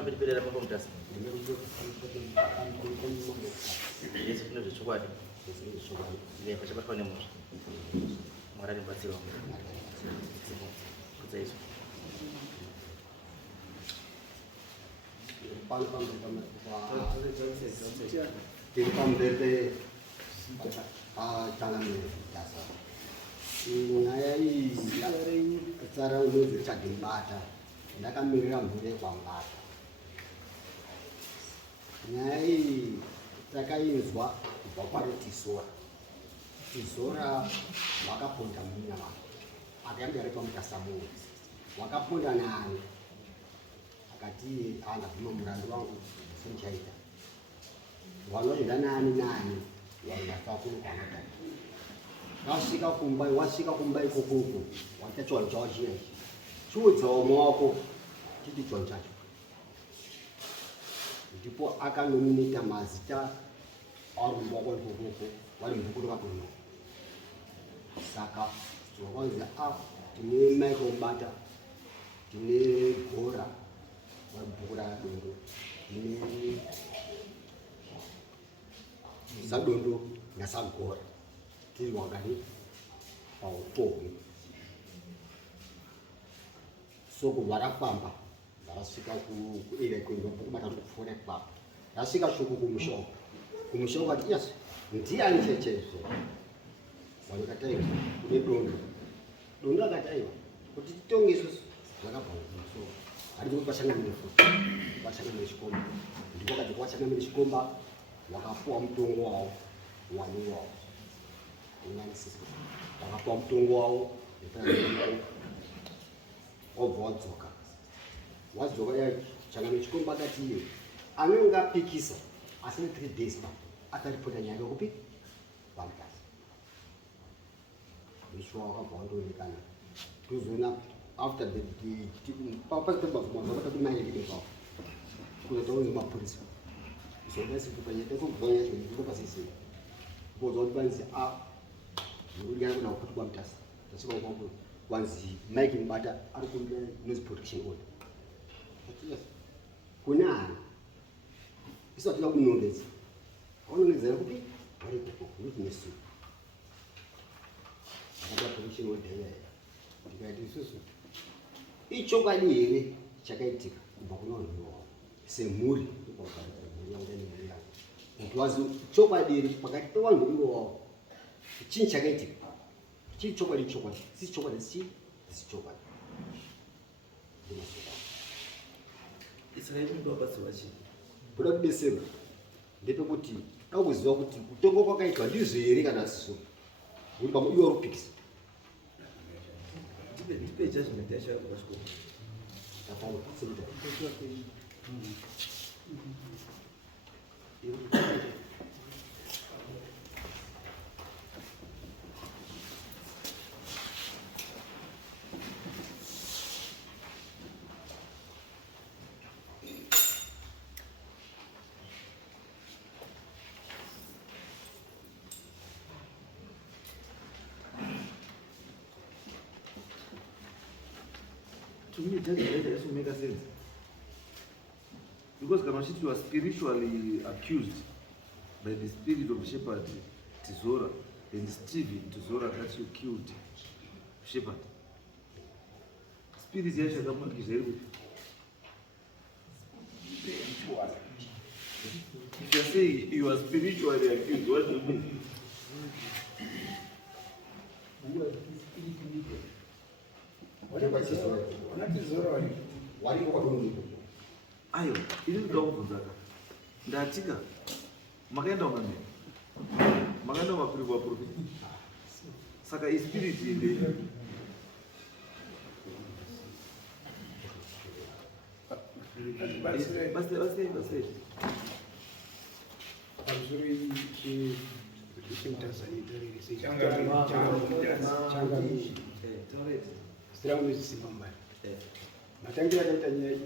Kambiri pera mambo mutasa. Yesu kuna zvichokwadi. Ne pachabatwa nemusha. Mwari anobatsira wangu. Kudzaizvo. Tiri pamberi tsangamidasa nyaya iyi tsara unozvitsvagibata ndakamirira mhuri kwangata nyaya iyi takainzwa kubva kwarotisora tizora wakaponda munyama akayambira ari pamutasamuo wakaponda nani akati angavhima murandu wangu senchaita wanoenda nani wanafakulukanata wasvika kumba ikokoko watachwani chawo chinechi chiudzawo maoko chiti chwani chacho ndipo akanominita mazita arumba kwaikokoko wari mubhuku rakakono saka wakwanzi tine Michael Bata tine Gora wari mubhuku radondo tine Zadondo naSagora tiri wakani paufomi soko varafamba varasvika kuarea kubata kufona kwavo rasvika shoko kumushoko ati yes ndiani chechezvo vanokataiwa kune dondo akataiwa kuti titonge isusu zvakabva kumusoro ari kuti pachangamire futi pachangamire chikomba ndipo kati kwachangamire chikomba wakapuwa mutongo wavo wani wavo unganisisa wakapuwa mutongo wavo wabva wadzoka changamire chikomba akati iye anenge apikisa asina 3 days pa ataripota nyaya yokupi pamukasi ishwa wakabva wandoonekana tozoona after papatobavumavakatatumayevidepavo kuzataunzi mapurisa zodasitupanyatesokuvanyazvoikopasisei kozauti vanzi urikana kuda kuti kwamutasa tasvika kwambo wanzi Mike Mbata ari kuda noise protection order kune ani isati yakunongedza aunongedzera kupi varikepo nozinesu akada protection order yaya ndikati isusu ichokwadi here chakaitika kubva kuna vanhu wavo semhuri kuti wazi chokwadi here pakati pevanhu ivavo chinhu chakaitika chii chokwadi si chokwadi si chokwadi kuda kudetserwa ndepekuti akuziva kuti kutongo kwakaitwa ndizvo here kana siso kuti pamwe iwe rupikisa To me, it doesn't make sense. Because Kamashit was spiritually accused by the spirit of Shepherd Tizora and Stephen Tizora that you killed Shepherd. spirit yacho yakamukizva iri kuti if you say you are spiritually accused, what do you mean? Ayo, ini ndoda kubvunza ndatika makaenda kumamini makaenda kumapiri waprofita saka ispirit inde basi matangira akaita nyaya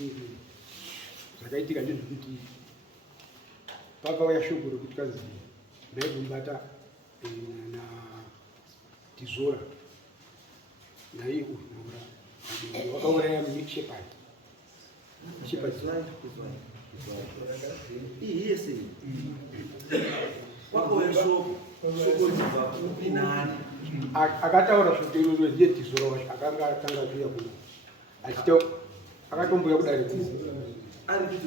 iyi zvakaitika ndezvekuti pakauya shoko rokuti kazi maibumbata natizora naye vakauraya shepard iyese wakauya shoko richibva inani akataura zvoteroro ndiye tizora wacho akanga atanga kuya kuno achita akatomboya kudaridza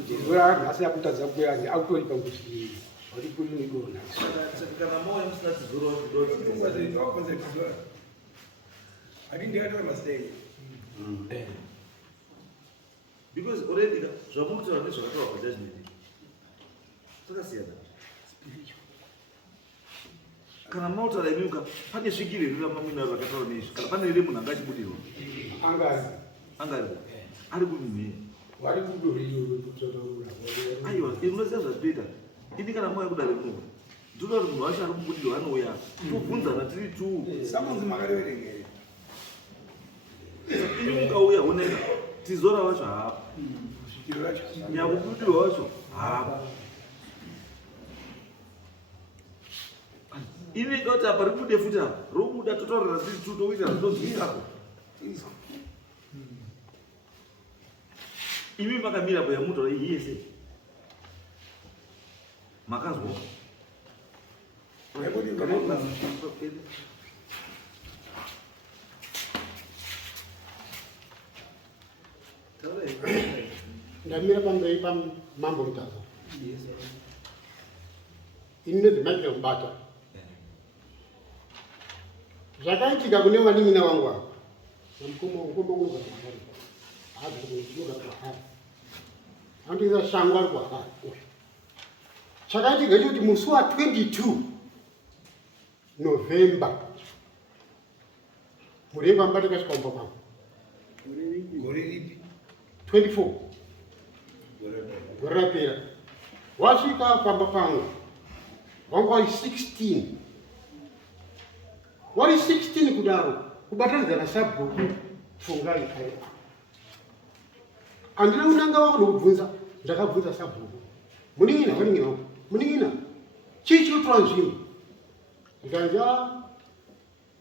tizora nhasi akutadza kuyazi akutori pangusi vari kuri nedoro nhasi kana mauya musina tizora because already zvamukutaura nezvakataura pajudgment zvakasiyana. Kana mautaura imwe pane svikire riri ramamwina rakataura nezvi kana pane riri munhu anga achibudirwa angari ari kumheni vari kudoriyototaura aiwa inoziva zvazvitoita ini kana mauya kudare munhu ndinoda kuti munhu wacho ari kubudirwa anouya tobvunzana tiri tu samunzi makareverengere ini mungauya oneka tizora wacho haapo nyakubudirwa wacho haapo ini ndoti apa ribude futi apa robuda totaurira tiri tu toita zvinozwisako imi makamira po yamutora iyi yese makazwa ndamira pamberi pamambo mutaza ini nedzimaigira kubata zvakaitika kune vanin'ina wangu apa namukombo andiza shangu ari kuhara chakaitika chekuti musi wa 22 November murengo ambati kasvikambo pangu 24 gore rapera wasvika pamba pangu wangu wari 16 wari 16 kudaro kubatanidzana sabhuku pfungani kare andina munanga wako nokubvunza ndakabvunza sabhuku muning'ina waning'ina wangu muning'ina chii chinotora nzvimbo ndikanja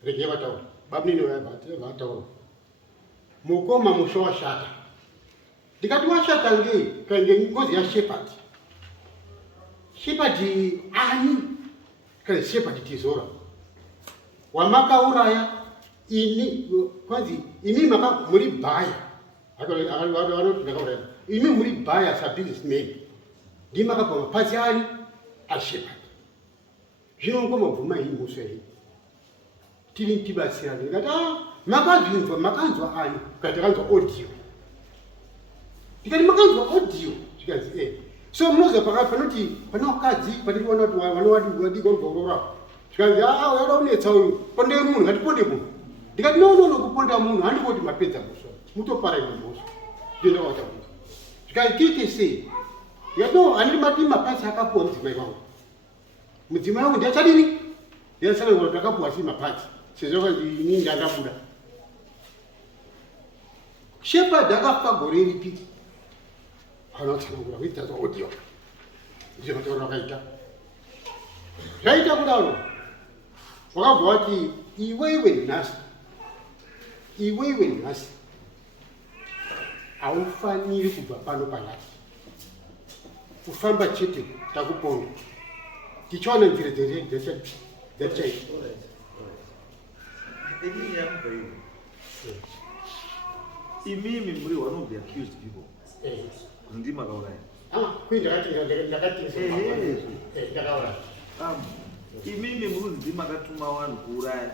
regei vataura babunini vataura mukoma musha washata ndikati washata ngei kainge ngozi yashepard ani kazi shepard tizora wamakauraya ini kwanzi ini maka muri baya vanoti ndakauraya imi muri baya sabusinessman ndimakabva mapatsi ari ashepard zvino ngomabvuma ini muswei tiri tibatsirane ndikati makazvinzwa makanzwa ani kati akanzwa audio ndikati makanzwa audio zvikanzi so munoziva panoti pane vakadzi pandiona kuti vanowadikogorora zvikanzi uyaada unetsa uyu pondei munhu ngatiponde munhu ndikati nonono kuponda munhu handikoti mapedza muswa mutoparai mumuswa ndienda watakuti zvikanzi tiite sei yato handiri mati mapatsi akapuwa mudzimai wangu mudzimai wangu ndiachadini ndiasanangura kuti akapuwa sei mapatsi sezvo kanzi ini ndandabuda shepard akafa gore ripi anotsanangura kuitaza audio ndizvo matauro akaita zvaita kudaro wakabva wati iwewe nhasi haufaniri kubva pano panyati kufamba chete takuponda tichaona nzira dzatichaita imimi muri one of the accused people. Ndima kauraya. Kwindi ndakati ndakaura. Imimi muri ndima katuma vanhu kuuraya.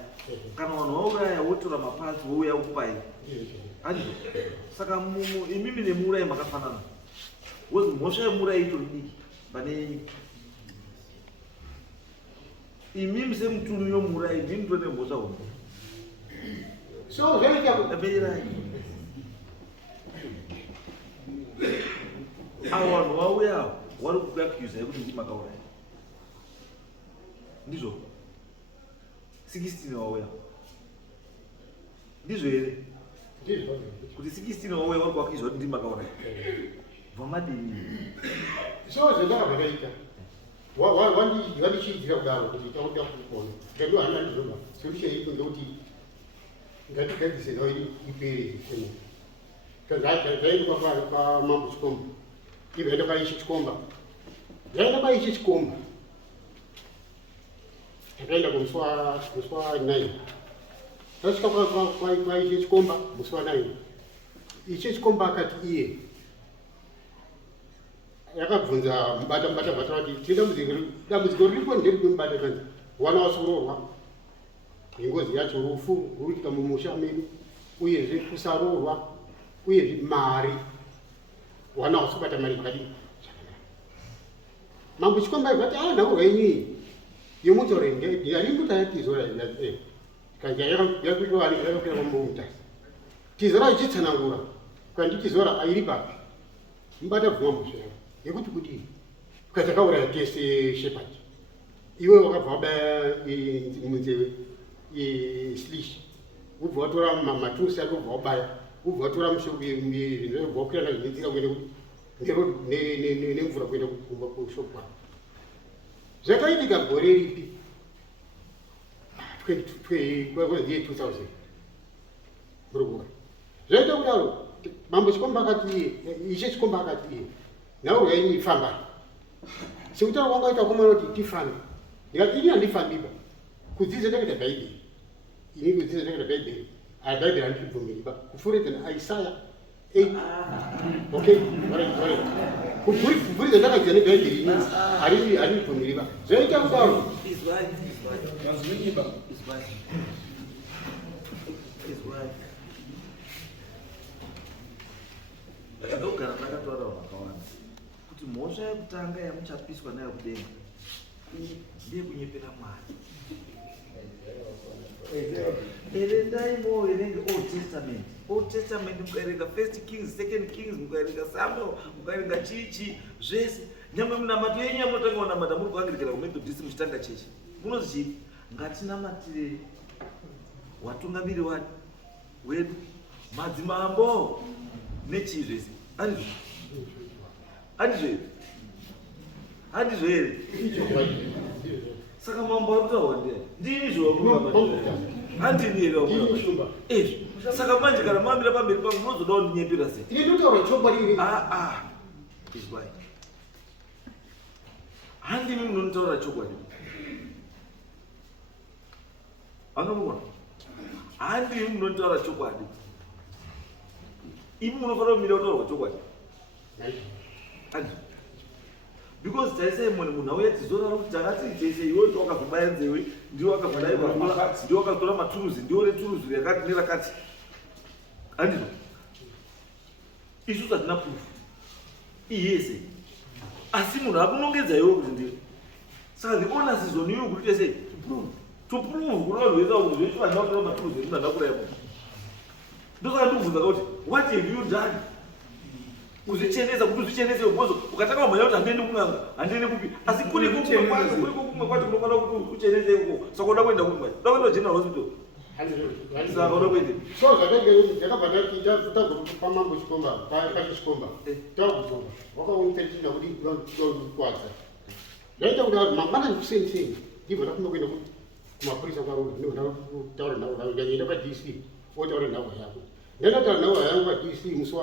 Kana vanhu vauraya wotora mapatsi wouya ukupai. Andizvo. Saka imimi nemuurayi makafanana. Mhosva yemuurayi itori diki pane yenyu. Imimi semuturu yomuurayi ndini ndine mhosva hombe. So Ndapeirai. Avo vanhu vauya vari kuaccuse kuti ndima kauraya. Ndizvo. 16 vauya. Ndizvo here? Kuti 16 vauya vari kuaccuse kuti ndima kauraya. Vamadini. So zvendakabvakaita wandichiitira kudaro kuti tauda kuona ndaiwa hana ndizvoma solution iko ndekuti ngatigadzise nawo ipere zvaenda pamambo chikomba ivaenda paishi chikomba ndaenda paishi chikomba ndakaenda kumuswa 9 tasvika paishi chikomba musi wa 9 ichi chikomba akati iye yakabvunza mubata vati dambudziko riripo nderi kwemubata kanzi wana wasororwa ingozi yacho rufu ruitika mumusha medu uyezve kusarorwa uyezve mari wana wasibata mari pakadii mambo chikomba vati nhaurwa yenyu yomutaure yarimutaya tizora kanzi yakakwira kwamomutasi tizora ichitsanangura kandi tizora airi papi mubata bvuma mbosha yavo yekuti kuti ukatakauraya tese shepherd iwe wakabva wabaya munzeve slish ubva watora matusi ako ubva wabaya ubva watora zvinhu ubva wakwira nazvinetsika kuenda kuti nemvura kuenda kukumba kushopu kwako zvakaitika gore ripi 2000 murikuona zvaita kudaro mambo chikomba akati iye ishe chikomba akati iye naurwa yenyu ifamba sekutaura kwangaita kwamana kuti tifambe ndikati ini handifambiba kudzidza ndakaita bhaibheri ini kudzidza ndakaita bhaibheri bhaibheri handibvumiriba kupfuuridza naisaya 8 okay kubvuridza ndakadzidza nebhaibheri ini handibvumiriba zvaita kudaro ndogara ndakataura vakawanda kuti mhosva yekutanga yamuchapiswa nayo kudenga ndeyekunyepera Mwari. Erendai moerenga Old Testament mukaerenga 1 Kings, 2 Kings, mukaerenga Samuel, mukaerenga chichi zvese nyamwe munamato yenyu yamunotanga kunamata muri kuangirikira kumethodist muchitanga chechi munozi chii ngatinamatire watungamiri wedu madzimambo nechii zvese handizvo here saka mambo ari kutaurwa ndini handini here saka manje kana mamira pamberi pangu munozodawo ndinyepera sei handini munotaura chokwadi angamukona handini munotaura chokwadi imi munofanira kumira kutaurwa chokwadi because taisai munhu auya tizorara kuti takati tese iwe ndo wakazobaya nzewe ndiwo wakazodaiwa ndiwo wakatora maturuzi ndiwo returuzi rakati nerakati handizvo isusu hatina proof iyese asi munhu akunongedza iwe kuti ndiwe saka the onus is on you kuti tese to prove kuna vanhu veita kuti zvecho vandina kutora maturuzi emunhu handa kuraya munhu ndosaka ndikubvunza kuti what have you done kuzvichenesa kuti uzvichenese because ukataka kumhanya kuti handiendi kun'anga handiendi kupi asi kuriko kumwe kwacho kunofanira kuti uchenese uko saka uda kuenda kumwe uda kuenda general hospital saka uda kuende so zvakaita ndakabva ndati pamambo chikomba pachichikomba takudzonga wakaonipetitina kuti kwadza ndaita kuti mangwana ndikuseni ndibva ndafuna kuenda kumapurisa kwaroda ndibva ndakutaura nhau ndaenda kwadc otaura nhau yako ndandataura nhau yangu kwadc musi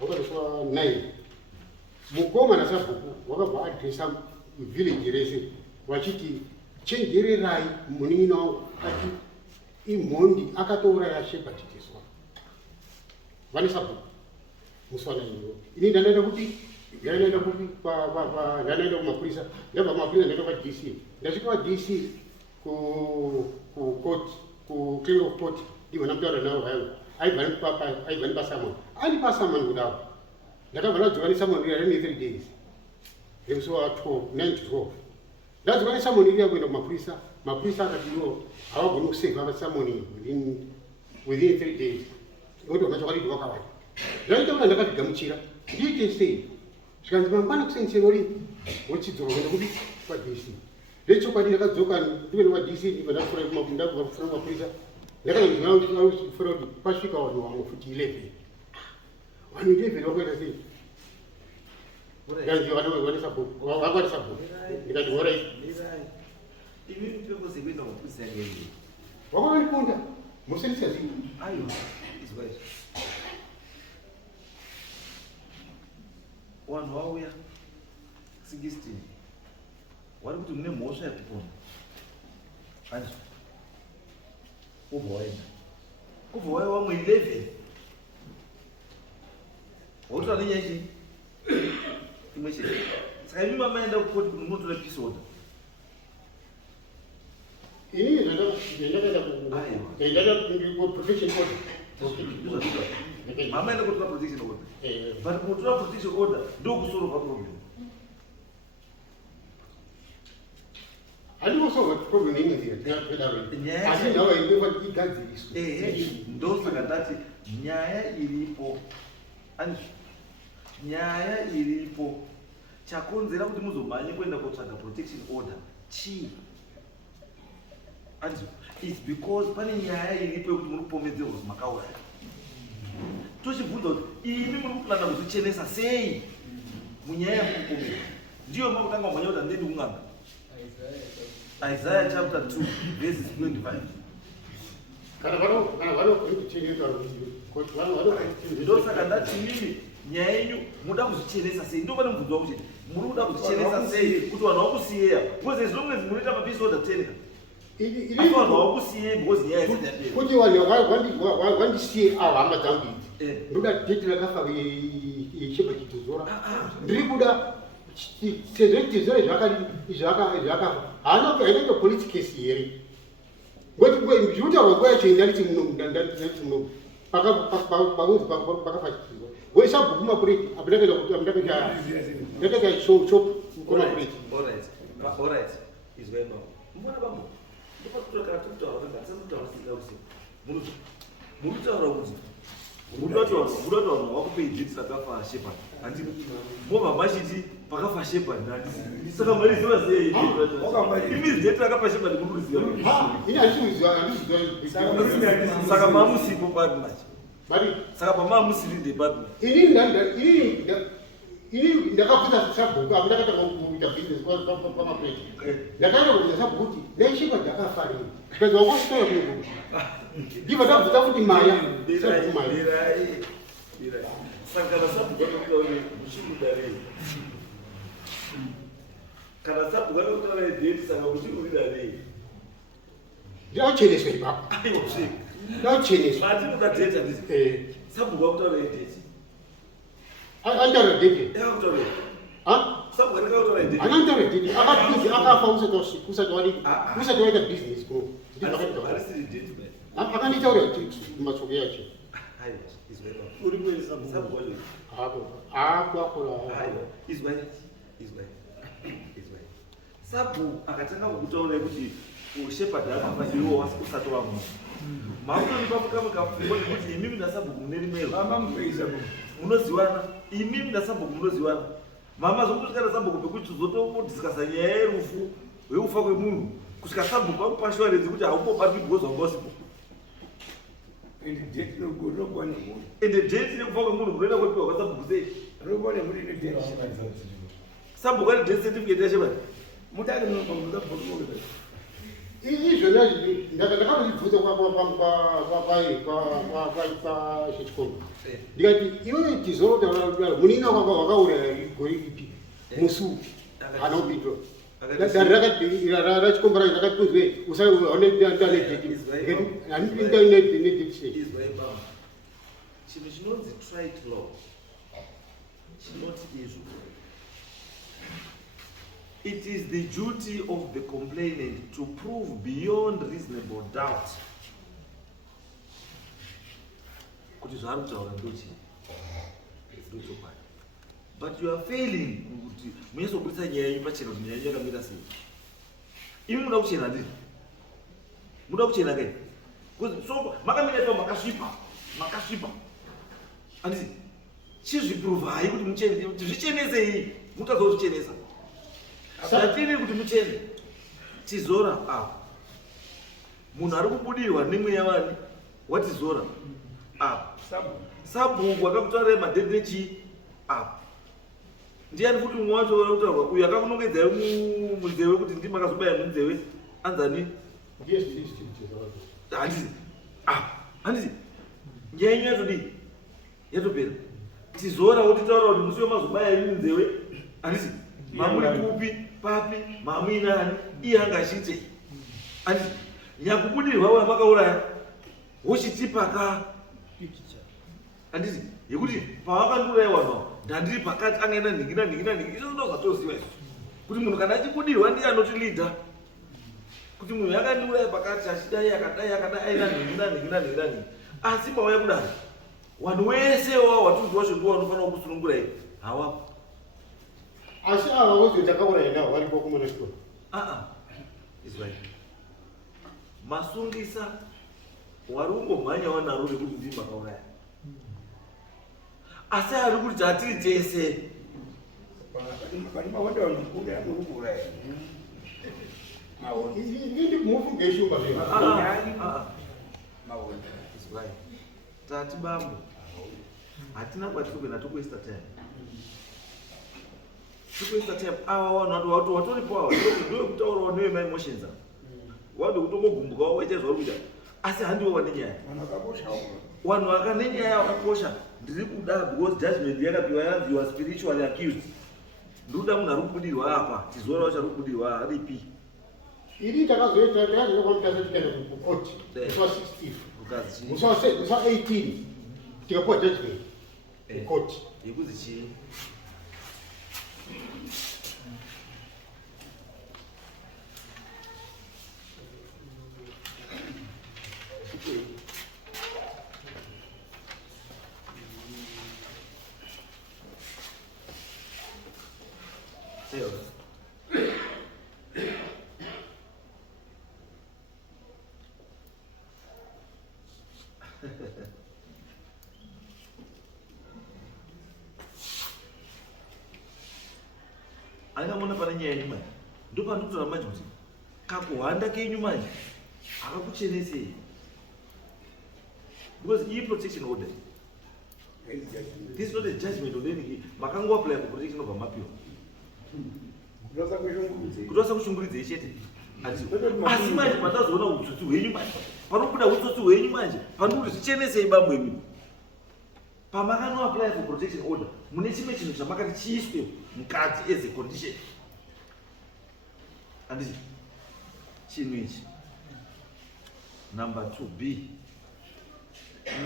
wakadoswa 9 mukomana sabhuku wakabva adresa village rese wachiti chenjererai munin'ina wangu ati imhondi akatouraya shepherd teswa vane sabhuku muswana iwo ini ndanoenda kuti ndanoenda kumapurisa ndabva kumapurisa ndaenda kwaDC ndasvika kwaDC clean of court ndibva ndamutaura navo vayo aibva ndipasamoni andipasamoni kudavo ndakabva ndadzoka nesamoni riya rene 3 days remusi wa 9 to 12 ndadzoka nesamoni riya kuenda kumapurisa mapurisa akati iwo havagoni kuseva vasamoni within 3 days nokuti vanachokwadi vakawanda ndaitaura ndakatigamuchira ndiite sei zvikanzi mangwana kusenisero rini wochidzoka kuenda kuti kwaDC ndechokwadi ndakadzoka ndikuenda kwaDC ndibva ndafura kumapurisa ndakafura kuti pasvika vanhu vamwe futi 11 vanhu 11 vakaita sei ndanzi vakwanisa bhuku ndikati horai vakavaniponda musenisa zii vanhu vauya 16 vari kuti mune mhosva yapikona anzi ubva waenda kubva waiva vamwe 11 wautora nenyaya chii imwe chete saka imi mamaenda kukoti kuti munotora peace order inini ndakaenda protection order mamaenda kutora protection order but kutora protection order ndokusolva problem handinosolva problem asi ndava igadziriswa ndosaka ndati nyaya iripo nyaya iripo chakonzera kuti muzomhanye kuenda kotsvaga protection order chii anzi its because pane nyaya iripo yekuti muri kupomedzerwa kuti makauraya tochibvunza kuti imi muri kupurana kuzvichenesa sei munyaya yamukupomedza ndiyo makutanga kumhanya kuti handiendi kung'anga Isaiah chapter 2 verses 25 ndosaka ndati mimi nyaya yenyu muda kuzvichenesa sei ndo pane mubvunzo wakuti muri kuda kuzvichenesa sei kuti vanhu vakusiyeya because as long as munoita mapeace order tenka asi vanhu vakusiyei because nyaya kuti vanhu vandisiye ava hama dzangu idzi ndoda dheti rakafa yesheba chitozora ndiri kuda sezvo chitozora zvakafa haina police case here zvirikutaurwa nguva yacho ndariti muno pakunzi pakafa chitozora wesabhuku mapureti ndakaita shop komapureti murikutaura kuti murikutaura vakupei dheti rakafa shepherd handi mobva machiti pakafa shepherd handisi saka mariziva sei imi dheti rakafa shepherd murukuziva mamusipo pari machi saka pamamusiri ndepapi ini ndakabvunza sabhuku apo ndakatanga kuita business pamapureti ndakaenda kubvunza sabhuku kuti naishepa ndakafarei because wakositoya kunokuti ndibva ndabvunza kuti maya sabhuku maya saka kana sabhuku akakutaurei muchikudarei kana sabhuku akakutaurei dheti saka muchikudarei ndaucheneswa ipapo ndaucheneswa matinoda dheti handisi sabhuku akutaurei dheti antaura dheti akakutaurei sabhuku akakutaurei dheti anantaura dheti akatizi akafa usati waita business kuno arisiri dheti akanditaura kumatsoko yacho sabhuku akatanga kukutaurei kuti shepherd akafa iwo usati wamunhu makunonipamukamukafungo nekuti imimi nasabhuku mune rimero munoziwana imimi nasabhuku munoziwana mama zokutikana sabhuku pekuti zotomudhiskasa nyaya yerufu weufa kwemunhu kusvika sabhuku amupashuarenzi kuti haumbobati because wangosipo ende dheti nekufa kwemunhu munoenda kwepiwa kwasabhuku sei sabhuku ane dheti certificate yashebati izvona ndakatozvibvunza kwazvechikomba ndikati iwe tizoro munina wakauraya gori ripi musu hana upindura rachikomba racho ndakatibvunzwe usaonedeti chinhu chinonzi trite law chinoti izvo, it is the duty of the complainant to prove beyond reasonable doubt kuti zvaari kutaura ndochii, ndochokwadi, but you are failing kuti munyatsobudisa nyaya yenyu pachena kuti nyaya yenyu yakamira sei. Imi muda kuchena ndini, muda kuchena kai, so makamira ipapo makasvipa handiti chizvipuruvhai kuti muchene, kuti zvichenesei, mutazozvichenesa zvatiri kuti muchene. Tizora apa munhu ari kubudirwa nemweya wani watizora apa sabhuku akakutaurirai madhedhe chii apa ndiani futi mumwe wacho kutaurwa uyo akakunongedzai munzeve kuti ndimi akazobaya munzeve anzani handiti apa handiti nyaya yenyu yatodii yatopera. Tizora wotitaura kuti musi wemazobaya imi munzeve handiti mamuri kupi papi mamuinani iye anga achiitei handiti nyakubudirwa wamakauraya wochitipaka handiti yekuti pavakandiuraiwa nawo ndandiri pakati angaenda nhingira izvo ndozvatoziva izvo kuti munhu kana achibudirwa ndiye anotilidha kuti munhu yakandiuraya pakati achidai akadai aina nhingira asi mauya kudai vanhu wese watunzi wacho ndiwo vanofanira kusunungurai hawapo. Asi ava wozi takauraya navo varipo kumonastori izwai masungisa wari kungomhanya wanaro rekuti ndii makauraya, asi ari kuti tatiri tese izwai tati bambo hatina kwatiri kuenda tokuesta time ava vanhu watoripo ava ndoe kutaurawo nevemaemotions wade kutongogumbukawo waita zvauri kuita, asi handiwo vane nyaya. Vanhu vakane nyaya yakakosha ndiri kuda because judgment yakapiwa yanzi you are spiritually accused. Ndiri kuda munhu ari kubudirwa apa, Tizora wacho ari kubudirwa aripi iri takazoita takazoita tikaenda kukoti musi wa 16 musi wa 18 tikapuwa judgment kukoti yekuzi chii angamona pane nyaya yenyu manje ndopandikutora manje kuti kakuhwanda kenyu manje akakuchenesei because iyi protection order this is not a judgment on anything. Makanga apply for protection of a mapio kutosa kushunguridze chete asi manje patazoona utsotsi hwenyu manje panobuda utsotsi hwenyu manje panoti zvichenesei bambo imi pamakano apply for protection order mune chimwe chinhu chamakati chiiswe mukati as a condition handiti chinhu ichi number 2b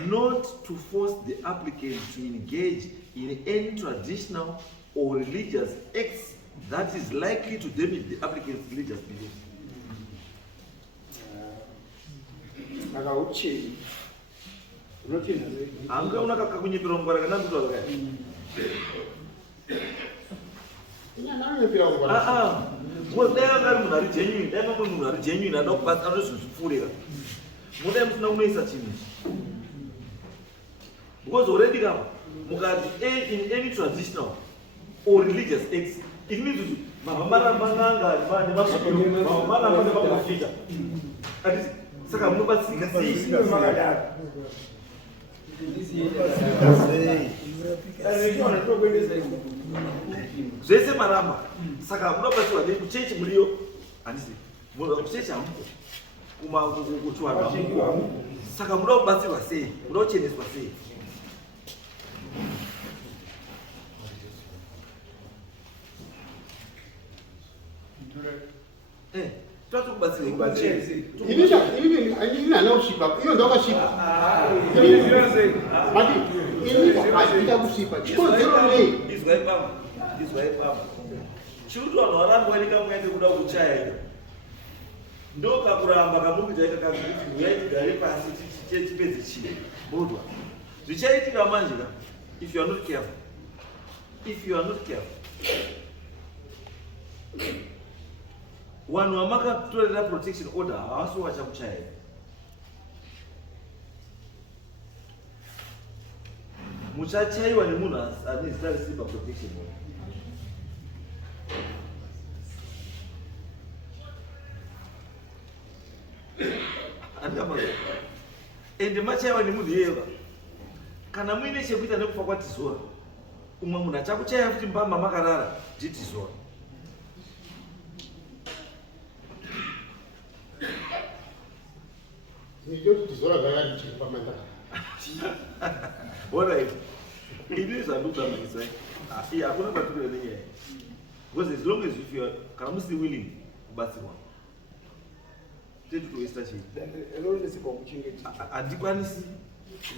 not to force the applicant to engage in any traditional or religious acts that is likely to damage the applicant's religious beliefs. Anga unaka kunyepera ngwara kana ndotwa kaya. Mudai ngari munhu ari genuine, dai mamwe munhu ari genuine ada kubata anozvifurira. Mudai musina kunoisa chinhu ichi. Because already kama mukati in any traditional or religious acts, it means to maramba nganga mane mapapiro maramba nepamafita. Ati saka munobatsika sei makadaro. Zvese maramba saka munobatsirwa nekuchechi muriyo handisi kuchechi hamuko kuchwarwa saka munoda kubatsirwa sei, munoda kucheneswa sei. Toda kubatsirwa ndikubatsire Ini anaoshipa. Hiyo ndo akashipa. Mati, ini asipita kushipa. Chiko zero nei. izwaipamba chiuti vanhu varambwa nekamwende kuda kuchaya ika ndokakuramba kamukitaika kakuti uyai tigare pasi tipedze chii murutwa zvichaitika manje ka if you are not careful vanhu vamakatorera protection order havasi vachakuchaya muchachaiwa nemunhu ane zita resipa protection order. Ende machaiwa nemunhu iyeva kana muine chekuita nekufa kwaTizora umwe munhu achakuchaya kuti mbamba makarara ndiTizora. Tizora gaya ndichipa manda. Alright. It is a look at myself. I couldn't particular thing. Because as long as if you are still willing, but one. Take to waste time. Adikwanisi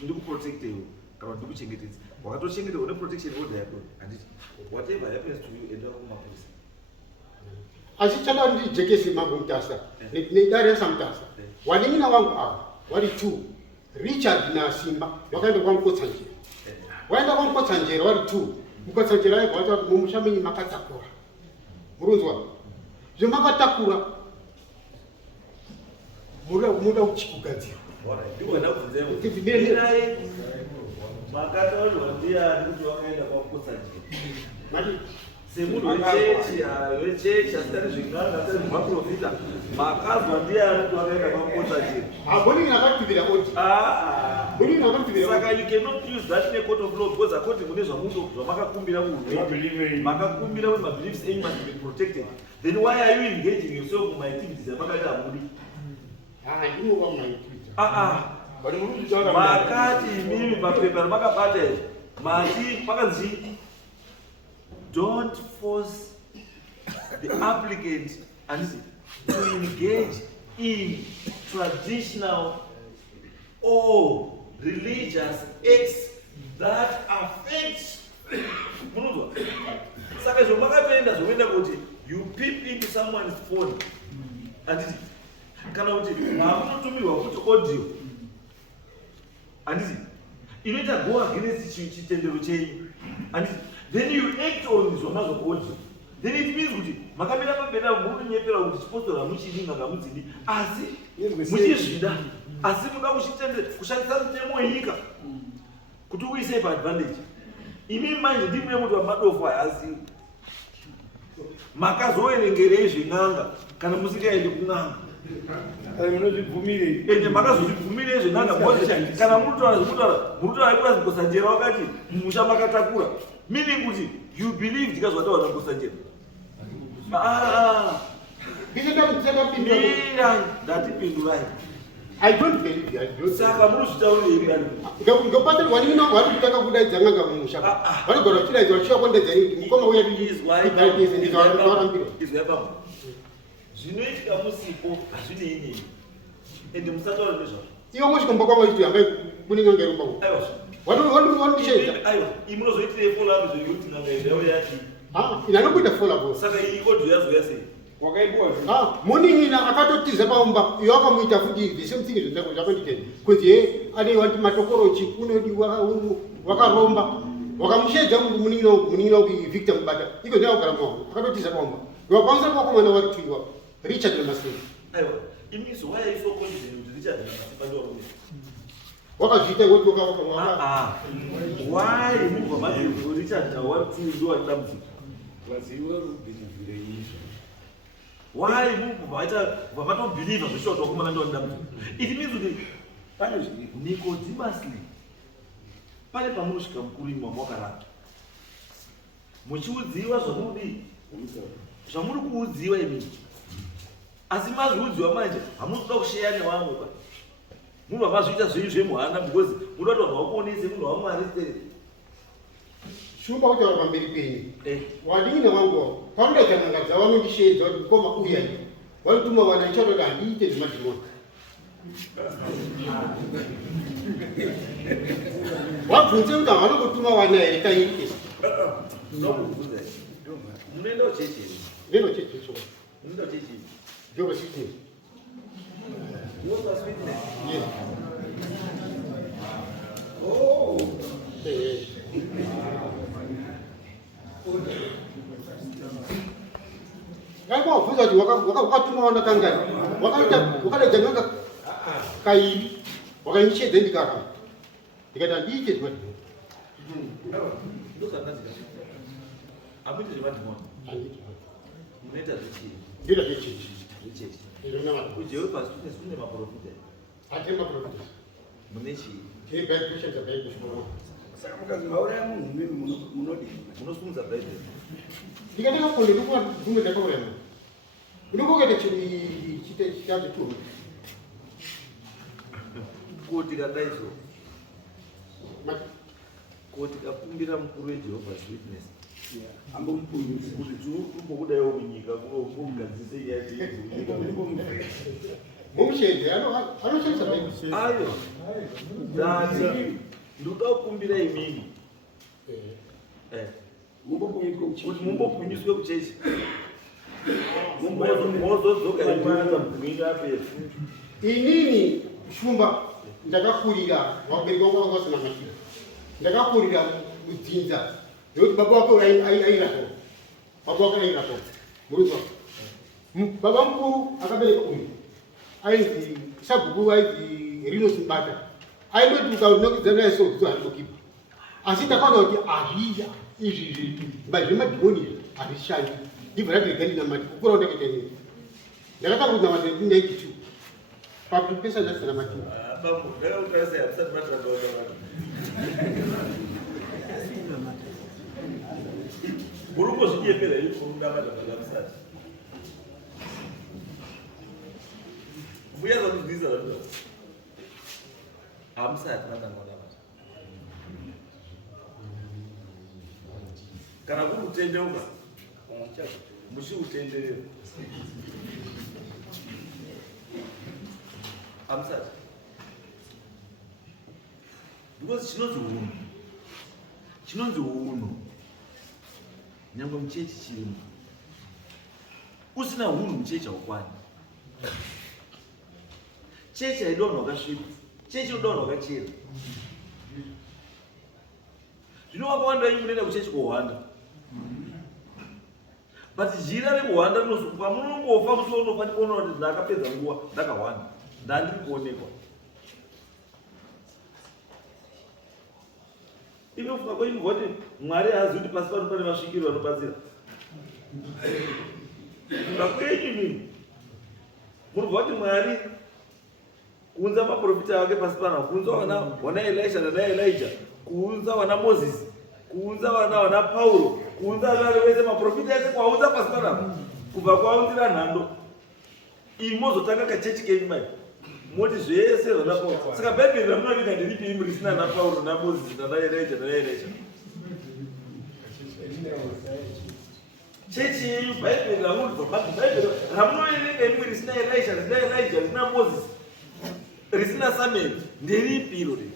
ndikuprotect you. Kana ndikuchengete. Wakatochengete une protection order yako. And whatever happens to you enda kuma police. Asichana ndi jekesi mambo mtasa. Ni dare samtasa. Walimina wangu wali 2. Richard na Simba wakaenda kwa Mkotsanjira. Waenda kwa Mkotsanjira wali 2. Mkotsanjira yako watu mumushameni makatakura. Murunzwa. Je makatakura. Muda uchikugazi. Bora ndiwe ndakufunzema. Ndirai makatolo ndia ndikuti wakaenda kwa Mkotsanjira. Mali semunhu wechechi asitari zvinganga asitari mumaprofita makazwa ndiani kuti wakaenda kwamukotsanjira saka you cannot use that in a court of law because according kune zvamakakumbira makakumbira kuti mabeliefs enyu must be protected, then why are you engaging yourself mumaactivities amakati hamudi makati imimi papepa ramakabata izvo mati makanzi don't force the applicant to engage in traditional or religious acts that affect. Saka izvo makatoenda zvoenda kuti you peep into someone's phone anditi kana kuti mamunotumirwa kuti audio anditi inoita go against chitendero chenyu anditi then you act on zvona zvokuaudio, then it means kuti makamira pamberi mukunyepera kuti chipostora muchidinga ngamudzidi asi muchizvida asi muda kushandisa mutemo wenyika kuti uisei paadvantage. Imi manje ndimune muti wamadofu hayazivi makazoerengerei zveng'anga kana musingaendi kung'anga ende makazozvibvumirei zven'anga kana murutaura ikura Mkotsanjira wakati mumusha makatakura meaning kuti you believe tikazvataura Mkotsanjira ndatipindurai I don't believe you. I don't. Saka muruzvitaurei kudani ngopata wanina wari kutaka kudaidza ng'anga mumusha vari gona kuchidaidza vachiva kuondeedza mukoma uya izwaipamba zvinoitika musipo hazvinei ende musataura nezvazvo ivo moshikomba kwavaiti yambai kune ng'anga iromba wanondishedza aiwa imi munozoitirei follow-up zvoikuti ng'anga izvaivo yati inanokuita follow-up saka iyi audio yazoya sei muningina akatotiza paumba iyo akamuita futi the same thing zvakanditenda kuti ane wanti matokorochi unoti wakaromba wakamushedza muningina kuti Victor Mubata iko ndiye akagara mwawo akatotiza paumba wakwanisa kwako mwana wari kuiwa Richard Namasini aiwa imiso why are you so confident kuti Richard Namasini wakazviita kuti why mubva mabhizo Richard wari kuiwa dambudziko why mubvaita vamatobhilivha zvishoti wakumana ndondambudziko it means kuti pane Nicodemusly pane pamunosvika mukurima mwakarapa muchiudziwa zvamuri kuudziwa imini asi mazviudziwa manje hamunoda kusheya nevamwe pa munhu vamazviita zvenyu zvemuhana because munoda kuti vanhu vakuonese munhu vamuarestere shumba kutaura pamberi penyu wadini wangu pamudaita ng'anga dzavanondishedza kuti mukoma uya Walituma wanachoro da hite zimadimoni. Wabvunze kuti vanokutuma wana here kaite. Ndokubvunza. Munoenda kuchechi. Ndino chechi so. Munoenda kuchechi. Jova Sydney. Jova Sydney. Yes. Oh. Kaipo wabvunza kuti wakatuma wana kangani. Wakaita nganga kairi. Wakanichedze ndikaka. Ndikati ndike zimadimoni. Ndosanazika. Amuite zimadimoni. Anditi. Munoita zvechi. Ndira chechi. Zvechechi. Ndino nama. Kujehova sune maprofita. Atemba profita. Munechi. Tiri bad Christians are bad Christians. Saka mukazivauraya munhu mimi munodii Munosumudza Bible. Ndikataka kuende ndikuwa gume ndakaurema. Ndikokete chitazi tu. Kuti kadaiso. Mati. Kuti kakumbira mukuru weJehovah's Witness. ambomupunyusa Kuti turikumbokudaiwo munyika kumugadzise yaje. Mumushende anoshandisa Bible. Ayo. Dati. Ndoda kukumbira imini. Kuti mumbopunyiswe kuchechi. Mozodzoka imanza mugwinyi apedza. Inini shumba ndakakurira wabereki wangu wanga wasina mashira. Ndakakurira mudzinza. Ndokuti baba wako airapo. Baba wako airapo. Muruzwa. Baba mkuru akabereka umwe. Ainzi sabhuku ainzi Rino Simbata. Aindotuka unokidzana yeso kuti anokipa. Asi takaona kuti azvizha izvi zvimadhimoni hazvishandi. Ndibva ndatirega ndinamati kukura ndakaita nini. Ndakatanga kuti namati 1992. Papesa ndasina mati. Bambo, ndakakutasa yamusati matsvagaona vanhu. Murungozvinyepera iri kurungamata zvamusati. Mbuya zakudzidzisa zvazvo. Hamusati matangonamata. Kana kuri kutendeuka, muchiutenderera. Hamusati. Because chinonzi hunhu. Nyangwe muchechi chirimo. Usina hunhu muchechi haukwani. Chechi haidonha wakasviba. Chechi inodonha wakachena. Zvino wakawanda wenyu munoenda kuchechi kohwanda. But jira rekuhwanda rinozokupa munongofa musi unofa ndikuona kuti ndakapedza nguva ndakahwanda. Ndandiri kuonekwa. Inofunga kwenyu kuti Mwari haazivi kuti pasi pano pane vasvikiri vanobatsira. Funga kwenyu mimi. Munobva kuti Mwari kuunza maprofita wake pasi pano, kuunza wana Elisha nana Elijah, kuunza wana Moses, kuunza wana Paulo, kuunza vale vese maprofita ese kwaunza pasi pano. Kubva kwaunzira nhando. Imozotanga kachechi kenyu mai. Moti zvese zvanapo. Saka Bhaibheri ramunoringa ndiripi imi risina na Paulo na Moses nana Elijah nana Elisha. Chechi yenyu Bhaibheri ramunobva Bhaibheri ramunoringa imi risina Elisha, risina Elijah, risina Moses, risina Samuel, ndiripi iro riri?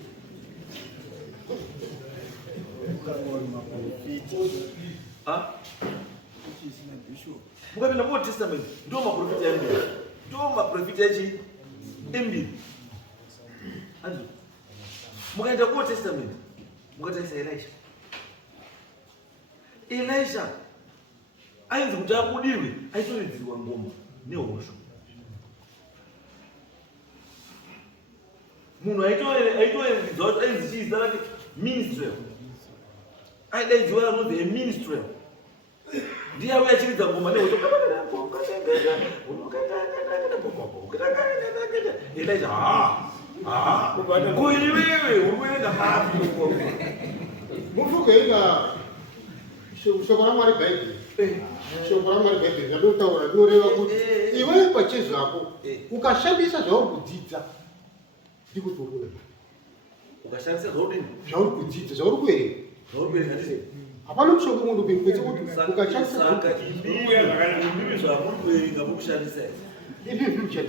Mukapinda muOld Testament ndo maprofita embiri. Ndo maprofita echi embiri. Anzwa. Mukaenda kuOld Testament mukatarisa Elisha. Elisha ainzi kuti akudirwe aitoridzirwa ngoma nehosho. Munhu aitoenzidzwa kuti ainzi chii zita rake Ministrel. Aidaidziwa anonzi Ministrel. Ndiye auya achiridza ngoma nehosho. Elisha kuini wewe uri kuenda papi? Mufukaenda shoko raMwari Bhaibheri. Shoko raMwari Bhaibheri rinotaura rinoreva kuti iwe pachezvako ukashandisa zvauri kudzidza ndikuti uri kuenda. Ukashandisa zvauri kudzidza zvauri kuerenga. zvauri kuerenga ndizvo. Hapana mushonga munhu upenzi kuti ukashandisa saka imimi zvamuri kuerenga mukushandisa. Ipi future.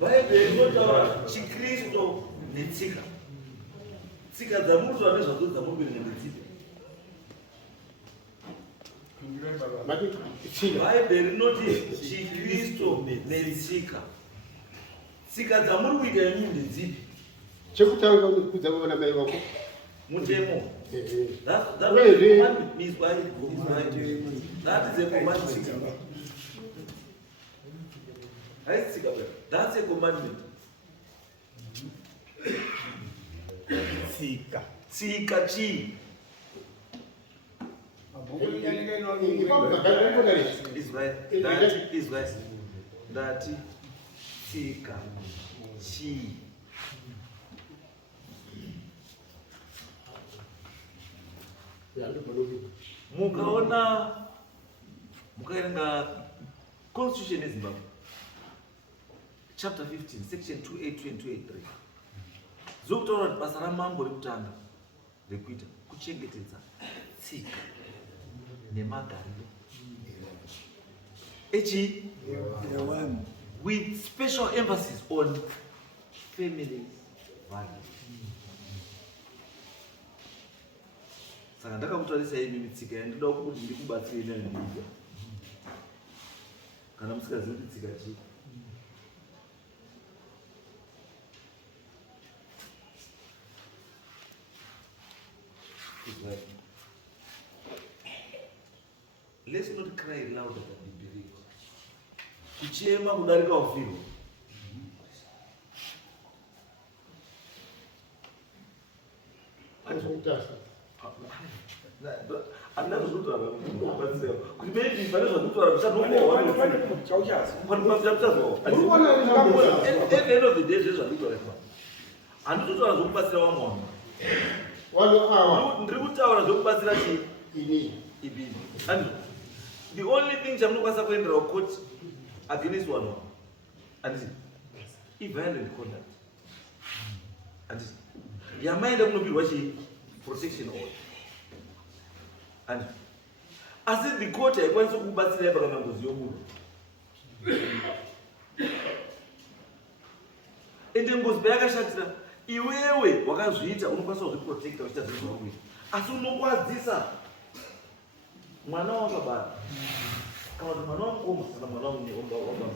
Bhaibheri rinotaura chikristu netsika. Tsika dzamuri zvaane zvadzo dzamubereka nedzipi. Bhaibheri rinoti chikristu netsika. Tsika dzamuri kuita yenyu ndedzipi? Chekutanga unokudza vana mai vako. Mutemo. That is why that is a commandment. That's a commandment. Tsika chi. Is right. That is right. That tsika chi. Mukaona mukaerenga Constitution yeZimbabwe chapter 15 section 282 and 283 zokutaura kuti basa ramambo rekutanga rekuita kuchengetedza tsika nemagariro echi with special emphasis on family values. Saka ndakakutarisai imimi tsika yandoda kuti ndikubatsire naniita kana musikazivi kuti tsika chii. Let's not cry louder than we believe. Kuchema kudarika ufiro. Another good one. Could maybe if I don't do it, I don't know what I'm going to do. At the end of the day, there's a little bit. And this was a pass one. 1 hour. And the only thing I'm not going to quote against one. And if violent conduct. And your mind of no be watching protection all. And as if the court wants to go back to the Bagamangos. And then goes back at iwewe wakazviita unokwanisa kuzviprotecta uchita zvinhu zvauita asi unokwadzisa mwana wakabara kana kuti mwana wamukoma kana mwana wamba.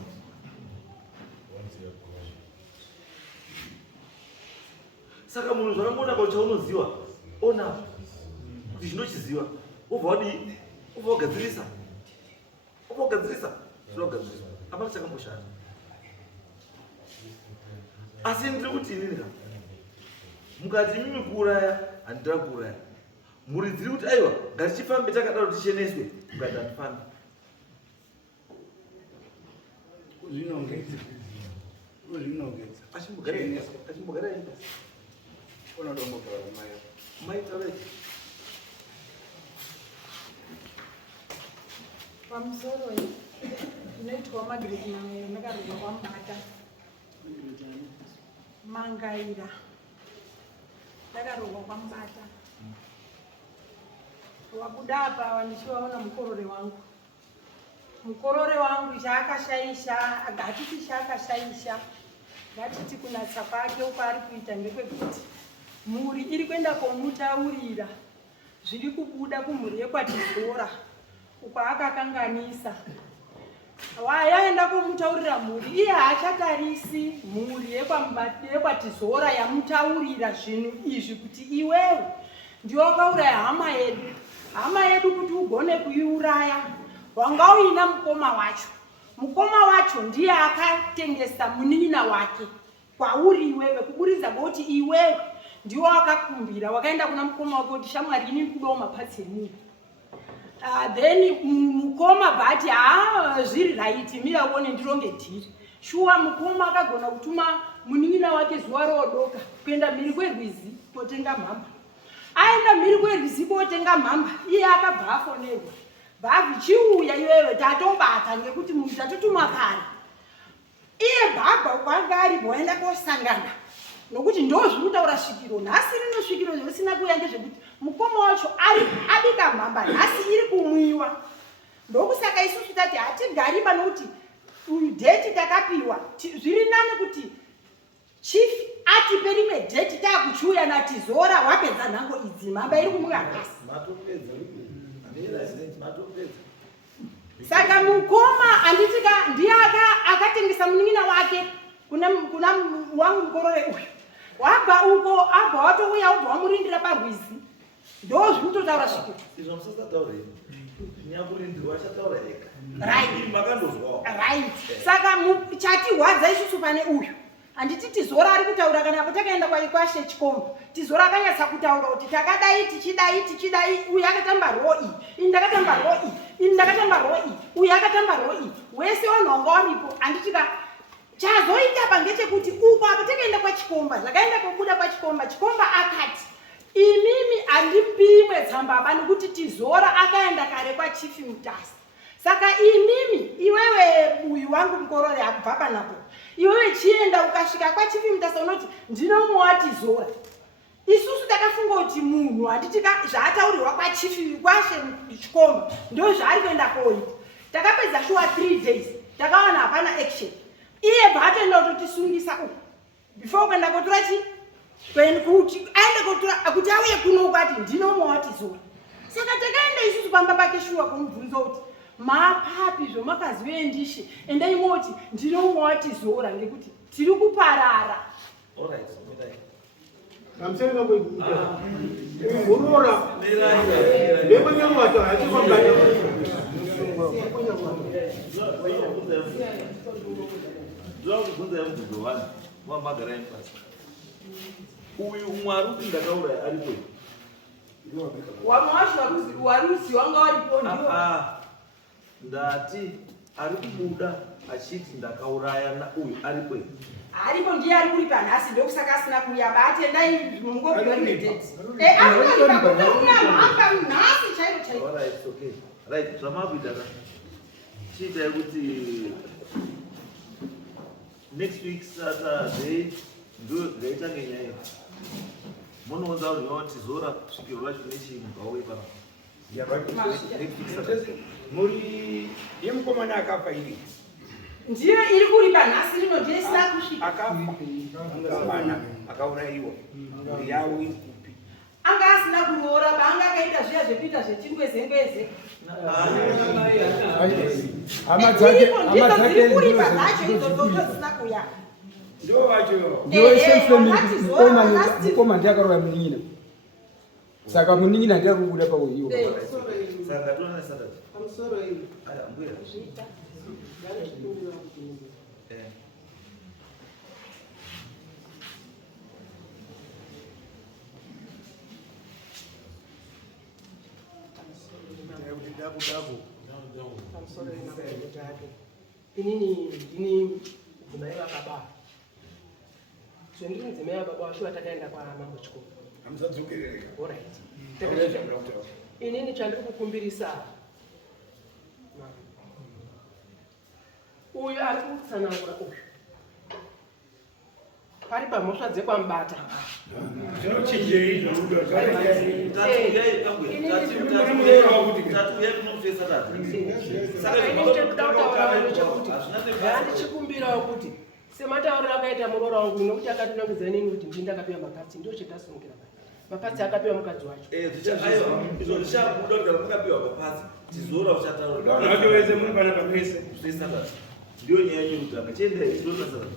Saka munhu zvakangonaka kuti chaunoziva ona kuti zvinochiziva ubva wadii ubva wagadzirisa zvinogadzirisa hapana chakamboshanda. Asi ndiri kuti inini ka mukati mimi kuuraya handida kuuraya mhuri dziri kuti aiwa ngatichifambe takadaro ticheneswe mukati handifambi. Achimbogara ika maitaureti pamusoro inoitwa Margaret Mangaira ndakarogwa kwamubata Mangaira ndakarogwa kwamubata wabuda apa wandichiwaona mukorore wangu chaakashaisha agatiti chaakashaisha ngatiti kunatsa kwake uko ari kuita ndekwekuti mhuri iri kuenda komutaurira zviri kubuda kumhuri yekwatizora uko akakanganisa wayaenda kumutaurira mhuri iye haachatarisi mhuri yekwatizora yamutaurira zvinhu izvi kuti iwewe ndiwo wakauraya hama yedu kuti ugone kuiuraya wanga uina mukoma wacho ndiye akatengesa munin'ina wake kwauri iwewe kuburidza kuti iwewe ndiwo akakumbira wakaenda kuna mukoma wake kuti shamwari ini ndikudawo mapatsi emunhu. Then mukoma bhati zviri raiti mira uone ndironge dhiri shuwa mukoma akagona kutuma munin'ina wake zuva rodoka kuenda mhiri kwerwizi kotenga mhamba. Aenda mhiri kwerwizi kotenga mhamba iye akabva afonerwa bhabhi chiuya iwewe tatobata ngekuti munhu tatotuma kare. Iye bhabha kwanga ari boenda kosangana nokuti ndo zvinotaura svikiro nhasi rino svikiro zvisina kuya ngezvekuti mukoma wacho ari abika mhamba nhasi iri kumwiwa ndokusaka isusu tati hatigari panokuti uyu dheti takapiwa zviri nani kuti chief atipe rimwe dheti taakuchiuya natizora wapedza nhango idzi mamba iri kumukakasi saka mukoma handitika ndiye akatengesa munin'ina wake kuna wangu mukorore uyu wabva uko abva watouya ubva wamurindira parwizi ndo zvinototaura sviku izvo musasataurei nyakurindirwa achataura ega right saka chatirwadza isusu pane uyu handiti tizora ari kutaura kana apo takaenda kwashe chikomba tizora akanyatsa kutaura kuti takadai tichidai uyu akatamba roo iyi ini ndakatamba roo iyi ini ndakatamba roo iyi uyu akatamba roo iyi wese vanhu vanga varipo handitika chazoita pangechekuti uko apo takaenda kwachikomba zvakaenda kobuda kwachikomba chikomba akati imimi handipimwe tsambaba nekuti tizora akaenda kare kwachifi mutasi saka imimi iwewe uyu wangu mukorore akubva panapo iwewe chienda ukasvika kwachifi mutasi unoti ndinomuwa tizora isusu takafunga kuti munhu handitika zvaataurirwa kwachifi kwashe chikomba ndo zvaari kuenda koita takapedza shuwa 3 days takawana hapana action iye bhaatoenda kutotisungisa uku before kuenda kotora chi kuti aende kotora kuti auye kuno ukati ndinomuwatizora saka takaenda isusu pamba pake shuwa kumubvunza kuti mapapi zvomakaziveendishe endai moti ndinomuwatizora ngekuti tiri kuparara urora ndemanyamata hachikwambata ndakubvunza mubvunzo wani wamagara pasi uyu mwari kuti ndakauraya aripo warusi wanga waripo ndati ari kubuda achiti ndakauraya na uyu aripo aripo ndiye ari kuri panhasi ndokusaka asina kuuya batendai right zvamakuita chiitai kuti next week Saturday ndo zvaitange nyaya munoudza kuti tizora svikiro racho nechimubva uye pana muri yemukomana akafa iri ndiyo iri kuri panhasi rino ndesina kusvika akafa akaurayiwa muri yavo iri kupi anga asina kuroora paanga akaita zviya zvekuita zvechingwezengweze iripo ndizo dziri kuripa dzacho idzodzo dzisina kuya ndo vacho mukoma ndiakaroya munin'ina saka munin'ina ndiari kubuda pauiwo saka tona Saturday aya mbuya inini ndini mudzimai vakabara zvendiri mudzimai vakabara washuva takaenda kwamambo chikoro hamuzadzokerereka orit inini chandiri kukumbirisa uyu ari kutsanangura uyu pari pamhosva dzekwamubata handichikumbirawo kuti sematauriro akaita muroora wangu nokuti akatonongedza inini kuti ndini ndakapiwa mapatsi ndo chetasunukira mapatsi akapiwa mukadzi wacho izvo zvichabuda kuti makapiwa mapatsi tizora uchataura achoweze muri pana papese ndiyo nyaya nyurutanga chiendai izvo nasara